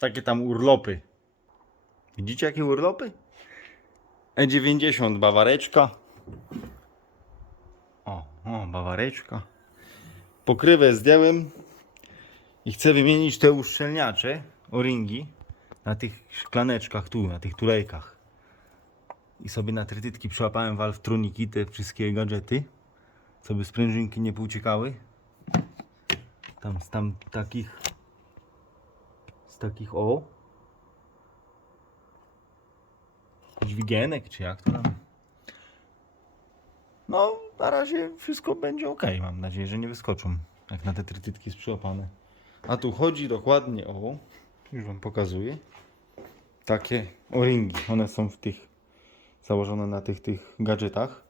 takie tam urlopy. Widzicie jakie urlopy? E90 bawareczka. O, o, bawareczka. Pokrywę zdjąłem i chcę wymienić te uszczelniacze, o-ringi, na tych szklaneczkach tu, na tych tulejkach. I sobie na trytytki przyłapałem Valve i te wszystkie gadżety, co by sprężynki nie pouciekały. Tam z tam takich takich o dźwigienek, czy jak to tam. No, na razie wszystko będzie ok. Mam nadzieję, że nie wyskoczą, jak na te trytytki sprzyłapane. A tu chodzi dokładnie o, już wam pokazuję, takie o-ringi. One są w tych, założone na tych, tych gadżetach.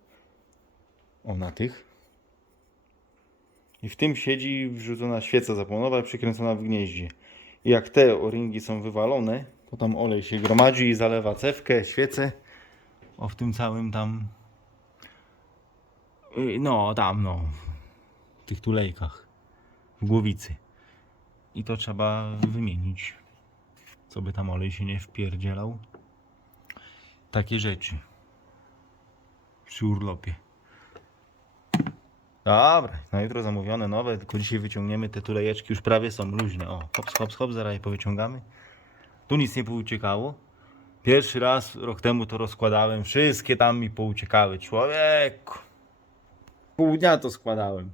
O, na tych. I w tym siedzi wrzucona świeca zapłonowa przykręcona w gnieździe. Jak te o-ringi są wywalone, to tam olej się gromadzi i zalewa cewkę, świecę. O, w tym całym tam... y, No, tam, no. W tych tulejkach. W głowicy. I to trzeba wymienić. Co by tam olej się nie wpierdzielał. Takie rzeczy. Przy urlopie. Dobra, na jutro zamówione nowe, tylko dzisiaj wyciągniemy te tulejeczki, już prawie są luźne. O, hops, hops, hops, zaraz je powyciągamy. Tu nic nie pouciekało. Pierwszy raz rok temu to rozkładałem, wszystkie tam mi pouciekały. Człowieku, pół dnia to składałem.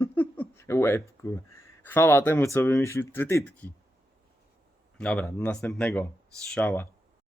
Łebku. Chwała temu, co wymyślił trytytki. Dobra, do następnego strzała.